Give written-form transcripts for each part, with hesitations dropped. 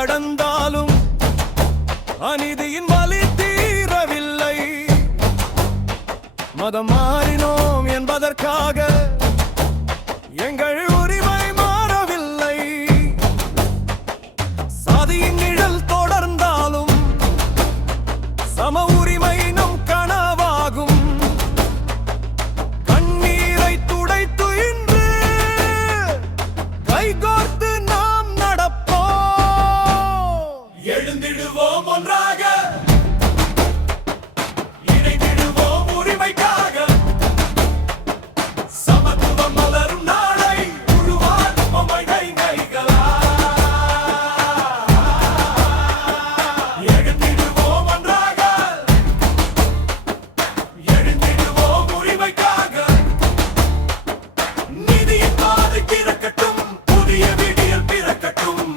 கடந்தாலும் அநீதியின் வலி தீரவில்லை. மதம் மாறினோம் என்பதற்காக எங்கள் உரிமை மாறவில்லை. சாதியின் நிழல் தொடர்ந்தாலும் சம உரிமை நம் கனவாகும். கண்ணீரை துடைத்து இன்று கைகோர்த்து நாம் நடப்போம். எழுந்திடுவோம் ஒன்றாக, இணைந்திடுவோம் உரிமைக்காக. சமத்துவம் மலரும் நாளை உருவாக்கும் கைகளா. எழுந்திடுவோம் ஒன்றாக, எழுந்திடுவோம் உரிமைக்காக. நீதியின் பாதை திறக்கட்டும், புதிய விடியல் பிறக்கட்டும்.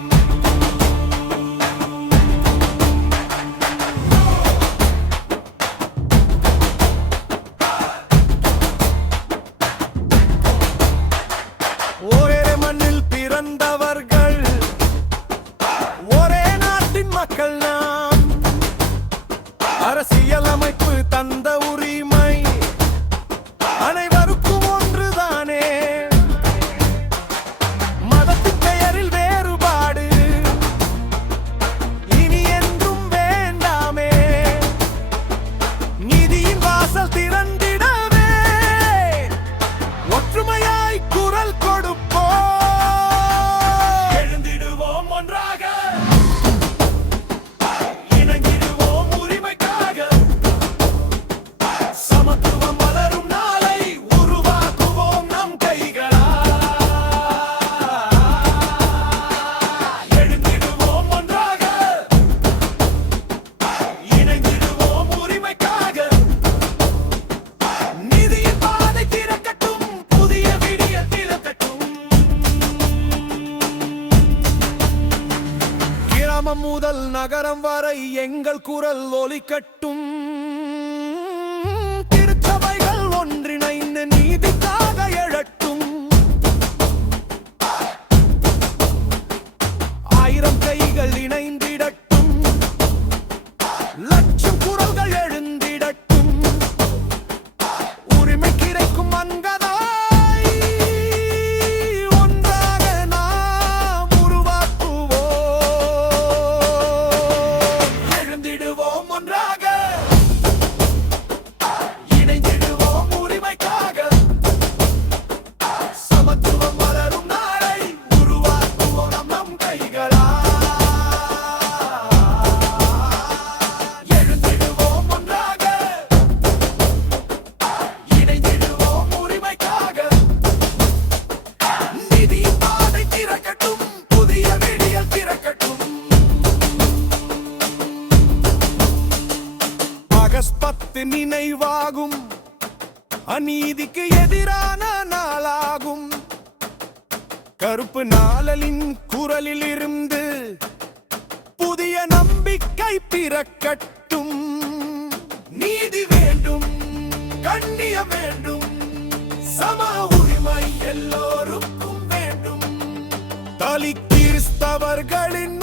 ஒரே மண்ணில் பிறந்தவர்கள், ஒரே நாட்டின் மக்கள் நாம். அரசியல் அமைப்பு தந்த உரிமை அனைவருக்கும் ஒன்றுதானே. மதத்தின் பெயரில் வேறுபாடு இனி என்றும் வேண்டாமே. நீதியின் வாசல் திறந்திடவே ஒற்றுமையாய் குரல் கொடுப்போம். எழுந்திடுவோம் ஒன்றாக, இணைந்திடுவோம் உரிமைக்காக. சமத்துவம் மலரும் நாளை உருவாக்குவோம் நம் கைகளா. எழுந்திடுவோம் ஒன்றாக, இணைந்திடுவோம் உரிமைக்காக. நீதியின் பாதை திறக்கட்டும், புதிய விடியல் பிறக்கட்டும். கிராமம் முதல் நகரம் வரை எங்கள் குரல் ஒலிக்கட்டும். திருச்சபைகள் ஒன்றிணைந்து நீதிக்காக எழட்டும். 1000 கைகள் இணைந்திடட்டும், லட்சம் குரல்கள் எழுந்திடட்டும். உரிமை கிடைக்கும் அங்கதாய் ஒன்றாக நாம் உருவாக்குவோம். எழுந்திடுவோம் ஒன்றாக, இணைந்திடுவோம் உரிமைக்காக. சமத்துவம் மலரும் நாளை உருவாக்குவோம் நம் கைகளா. எழுந்திடுவோம் ஒன்றாக, இணைந்திடுவோம் உரிமைக்காக. நீதியின் பாதை திறக்கட்டும், புதிய விடியல் பிறக்கட்டும். ஆகஸ்ட் 10 நினைவாகும், அநீதிக்கு எதிரான நாளாகும். கருப்பு நாளலின் குரலில் இருந்து புதிய நம்பிக்கை பிறக்கட்டும். நீதி வேண்டும், கண்ணியம் வேண்டும், சம உரிமை எல்லோருக்கும் வேண்டும். தலித் கிறிஸ்தவர்களின்